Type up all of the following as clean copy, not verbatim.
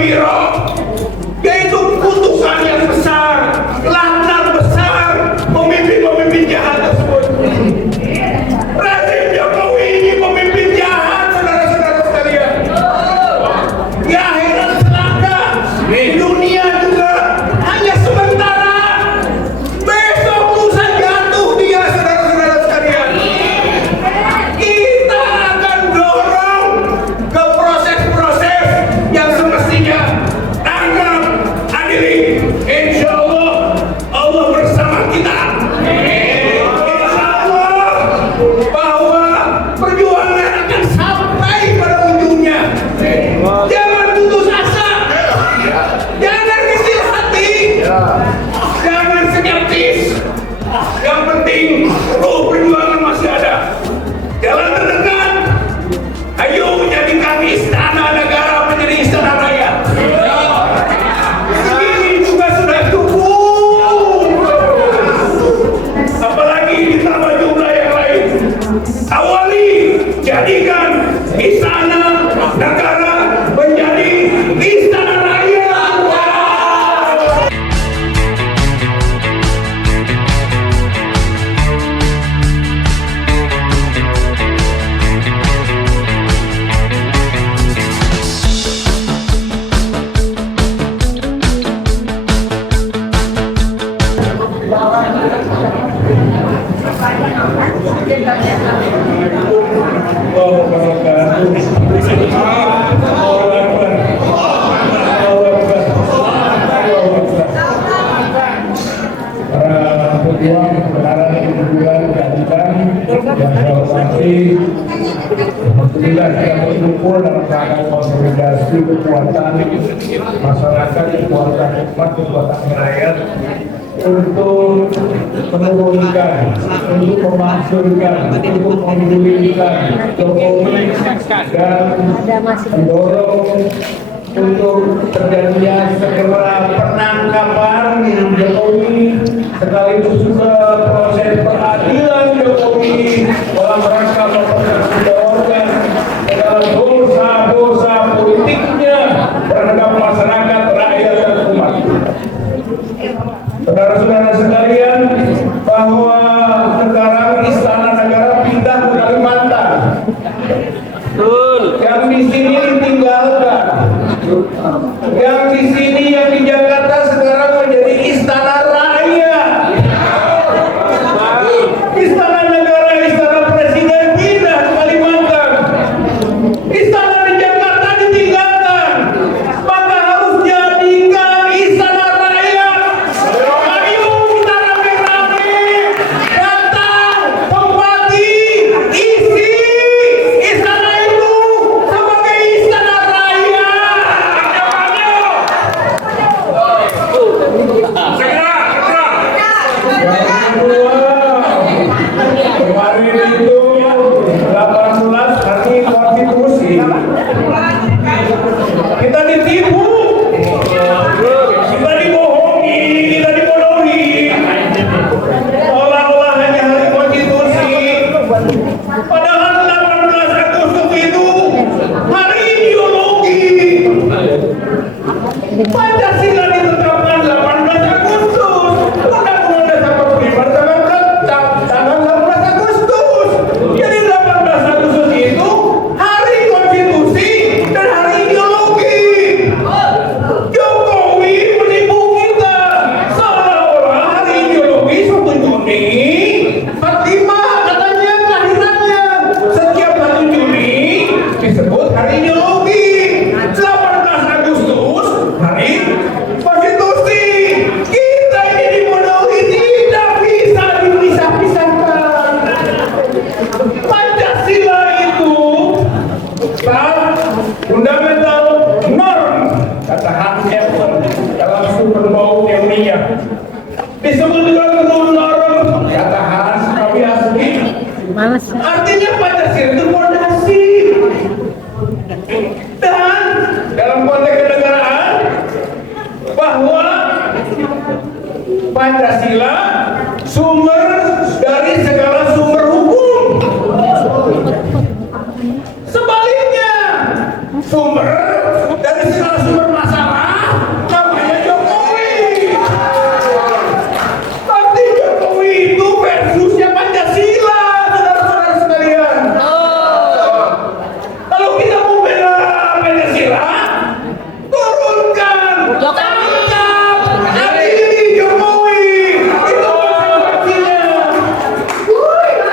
kabiro, yaitu kutukan yang besar, laknat besar pemimpin-pemimpin jahat tersebut. Rezim Jokowi ini pemimpin jahat, saudara-saudara sekalian. Di akhirat celaka, di dunia juga hanya sementara. Besok lusa jatuh dia, saudara-saudara sekalian. Kita akan dorong ke proses-proses yang semestinya. Tangkap, adili. Insya Allah, Allah bersama kita. Insya Allah bahwa perjuangan akan sampai pada ujungnya. Jangan putus asa, jangan kecil hati, jangan skeptis. Yang penting ruh perjuangan masih ada. Jalan terdekat, ayo jadikan istana negara menjadi istana rakyat. Segini juga sudah cukup, apalagi ditambah jumlah yang lain. Awali, jadikan istana negara menjadi istana rakyat. Para pejuang kebenaran dan keadilan yang saya hormati, alhamdulillah kita berkumpul dalam rangka konsolidasi kekuatan masyarakat, kekuatan umat, kekuatan rakyat untuk menurunkan, untuk memakzulkan, untuk menggulingkan Jokowi dan mendorong untuk terjadinya segera penangkapan Jokowi, sekaligus juga proses peradilan Jokowi dalam rangka mempertanggungjawabkan segala dosa-dosa politiknya terhadap masyarakat, rakyat dan umat. Saudara-saudara sekalian, bahwa sekarang istana negara pindah ke Kalimantan. Yang di sini ditinggalkan. Yang di sini, yang di Jakarta sekarang menjadi istana rakyat. Istana negara, istana presiden pindah ke Kalimantan. Istana di Jakarta ditinggalkan. Maka harus jadikan istana rakyat. Ayo kita rame-rame datang, tempati, isi istana itu sebagai istana rakyat. Yang kedua, kemarin itu 18 hari konstitusi kita ditipu, kita dibohongi, kita dibodohi, seolah-olah hanya hari konstitusi, padahal 18 Agustus itu hari ideologi. Pancasila ditetapkan 18 Agustus, Undang-Undang Dasar 45 tanggal 18 Agustus. Jadi 18 Agustus itu hari konstitusi dan hari ideologi. Jokowi menipu kita, seolah-olah hari ideologi 1 Juni 45 katanya kelahirannya. Setiap 1 Juni disebut hari ideologi. 18 Agustus hari konstitusi. Kita ini dibodohi, tidak bisa dipisah-pisahkan. Pancasila itu fundamental norm, kata Hans Kelsen dalam sumber bau teorinya. Disebut juga norm, kata Hans Kawiaski. Artinya Pancasila itu fondasi. Dan dalam konteks kenegaraan, bahwa Pancasila sumber dari segala sumber hukum. Sebaliknya, sumber dari dari segala sumber masalah, namanya Jokowi. Tapi Jokowi itu versusnya Pancasila, saudara-saudara sekalian. Kalau kita mau bela Pancasila, turunkan, tangkap, adili Jokowi. Itu konsekuensinya.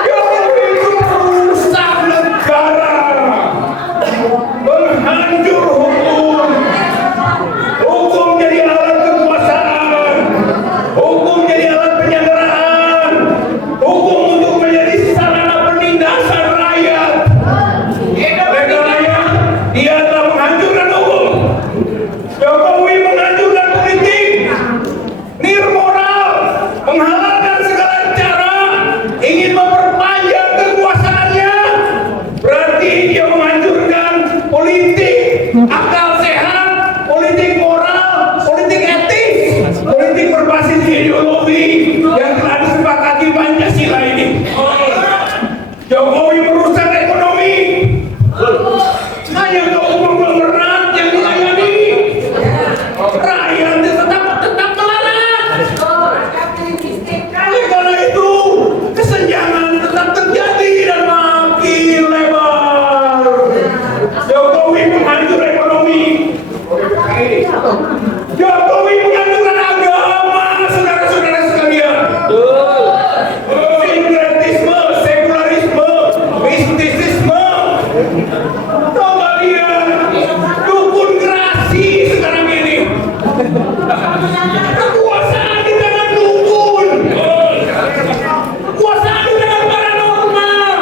Jokowi itu merusak negara, menghancur hukum. Hukum jadi alat kekuasaan, hukum jadi alat penyanderaan, hukum untuk menjadi sarana penindasan rakyat. Regalanya dia telah menghancurkan hukum. Jokowi menghancurkan politik, nirmoral, menghalalkan segala cara, ingin memperpanjang kekuasaannya. Berarti dia menghancurkan politik akal sehat, politik moral, politik etis, politik berbasis ideologi yang telah disepakati Pancasila ini. Jokowi merusak ekonomi. Hanya kaum konglomerat yang dilayani. Rakyat tetap melarat. Oleh karena itu, kesenjangan tetap terjadi dan makin lebar. Jokowi menghancurkan ekonomi. Jokowi menghancurkan agama, saudara-saudara sekalian. Sinkretisme, sekularisme, mistisisme. Coba lihat dukun gerasi sekarang ini. Kekuasaan di tangan dukun. Kekuasaan di tangan paranormal.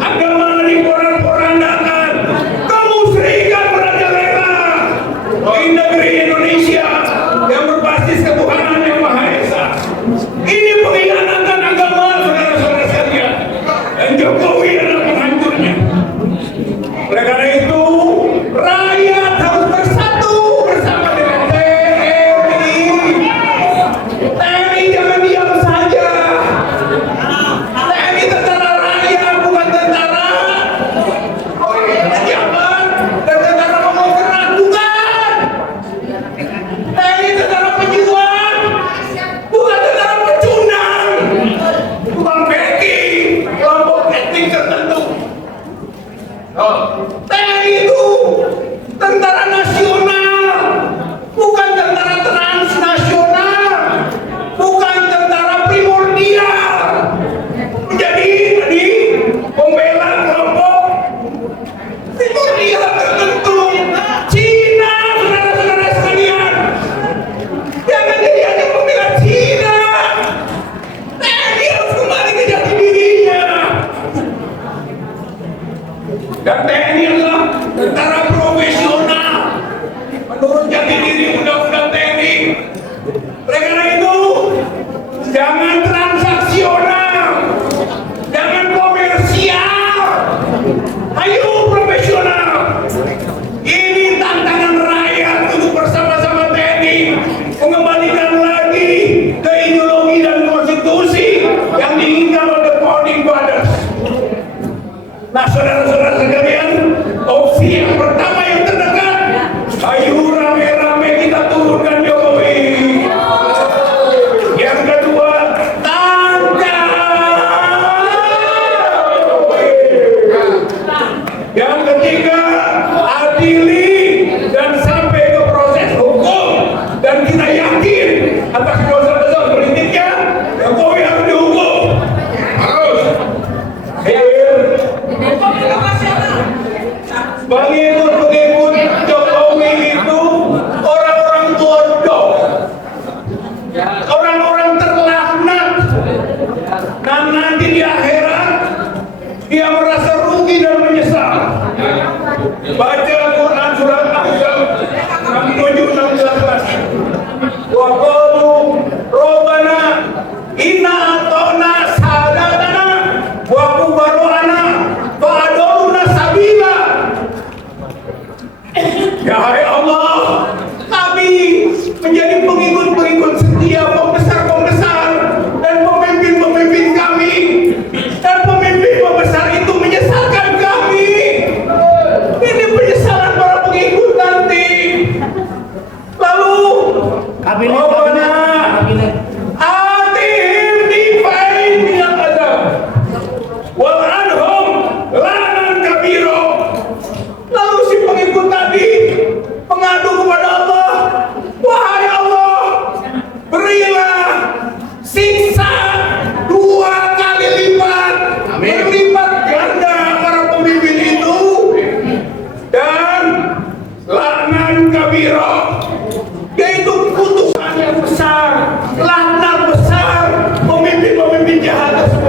Agama diporak-porandakan. Kemusyrikan merajalela di negeri Indonesia yang berbasis ketuhanan yang Maha Esa. Ini pengkhianatan agama, saudara-saudara sekalian. Dan Jokowi adalah penghancurnya. Oleh karena itu, rakyat harus bersatu bersama dengan TNI. TNI jangan diam saja. TNI tentara rakyat, bukan tentara pejabat dan tentara pemongkerat, bukan. TNI tentara pejuang, bukan tentara pecundang, bukan backing kelompok etnik tertentu. TNI itu tentara nasional, bukan tentara transnasional, bukan tentara primordial. Jadi tadi pembela kelompok primordial tertentu. Cina, saudara-saudara sekalian, jangan jadi hanya pembela Cina. TNI harus kembali ke jati dirinya. Dan TNI adalah tentara profesional menurut jati diri undang-undang TNI. Oleh karena itu, jangan transaksional, jangan komersial, ayo profesional. Ini tantangan rakyat untuk bersama-sama TNI mengembalikan lagi ke ideologi dan konstitusi yang diinginkan oleh the founding fathers. Nah, saudara-saudara sekalian, opsi yang pertama yang terdekat, ayo rame-rame kita turunkan Jokowi. Yang kedua, tangkap Jokowi. Yang ketiga, adili dan sampai ke proses hukum. Dan kita yakin atas dosa-dosa politiknya, Jokowi harus dihukum. Harus. Pengikut-pengikut Jokowi itu orang-orang bodoh, orang-orang terlaknat. Dan nanti di akhirat dia merasa rugi dan menyesal. Baca Quran surat Al-Ahzab 67-68. Wa qalu Rabbana inna ata'na sadatana wa kubarana fa'adawna sabila. Ya hai Allah, kami menjadi pengikut-pengikut setia pembesar-pembesar dan pemimpin-pemimpin kami. Dan pemimpin pembesar itu menyesatkan kami. Ini penyesalan para pengikut dan isman kabira. Yaitu putusan yang besar, laknat besar, pemimpin-pemimpin jahat tersebut